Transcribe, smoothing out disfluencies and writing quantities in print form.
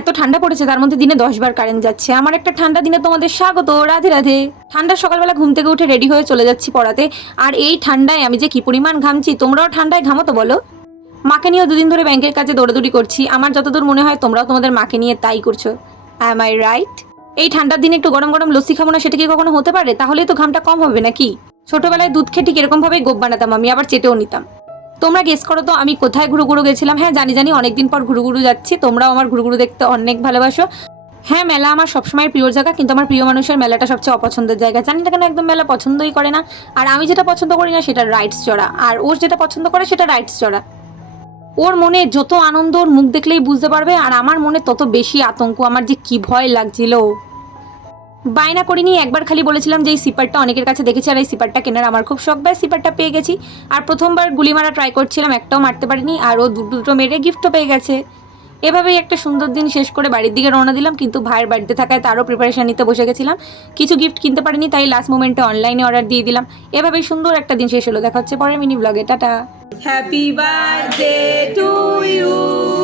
এত ঠান্ডা পড়েছে, তার মধ্যে দিনে 10 বার কারেন্ট যাচ্ছে। আমার একটা ঠান্ডা দিনে তোমাদের স্বাগত। রাধে রাধে। ঠান্ডার সকালবেলা ঘুম থেকে উঠে রেডি হয়ে চলে যাচ্ছি পড়াতে। আর এই ঠান্ডায় আমি যে কি পরিমাণ ঘামছি, তোমরাও ঠান্ডায় ঘামো তো বলো? মাকে নিয়েও দুদিন ধরে ব্যাংকের কাজে দৌড়াদৌড়ি করছি। আমার যতদূর মনে হয় তোমরাও তোমাদের মাকে নিয়ে তাই করছো। Am I right? এই ঠান্ডার দিনে একটু গরম গরম লস্যি খাবো না, সেটা কি কখনো হতে পারে? তাহলেই তো ঘামটা কম হবে নাকি? ছোটবেলায় দুধ খেয়ে ঠিক এরকম ভাবে গোপ বানাতাম আমি, আবার চেটেও নিতাম। তোমরা গেস করো তো আমি কোথায় ঘুরু গেছিলাম? হ্যাঁ জানি জানি, অনেকদিন পর ঘুরু যাচ্ছি। তোমরাও আমার ঘুরু দেখতে অনেক ভালোবাসো। হ্যাঁ, মেলা আমার সবসময় প্রিয় জায়গা, কিন্তু আমার প্রিয় মানুষের মেলাটা সবচেয়ে অপছন্দের জায়গা। জানি না কেন, একদম মেলা পছন্দই করে না। আর আমি যেটা পছন্দ করি না সেটা রাইডস চড়া, আর ওর যেটা পছন্দ করে সেটা রাইডস চড়া। ওর মনে যত আনন্দ ওর মুখ দেখলেই বুঝতে পারবে, আর আমার মনে তত বেশি আতঙ্ক। আমার যে কি ভয় লাগছিল। বায়না করিনি, একবার খালি বলেছিলাম যে এই সিপারটা অনেকের কাছে দেখেছি আর এই সিপারটা কেনার আমার খুব শখ। ব্যাস সিপারটা পেয়ে গেছি। আর প্রথমবার গুলি মারা ট্রাই করছিলাম, একটাও মারতে পারিনি, আর ও দুটো মেরে গিফটও পেয়ে গেছে। এভাবেই একটা সুন্দর দিন শেষ করে বাড়ির দিকে রওনা দিলাম, কিন্তু ভাইয়ের বাড়িতে থাকায় তারও প্রিপারেশন নিতে বসে গেছিলাম। কিছু গিফট কিনতে পারিনি, তাই লাস্ট মোমেন্টে অনলাইনে অর্ডার দিয়ে দিলাম। এভাবেই সুন্দর একটা দিন শেষ হলো। দেখা হচ্ছে পরের মিনি ব্লগে। Tata. Happy birthday to you.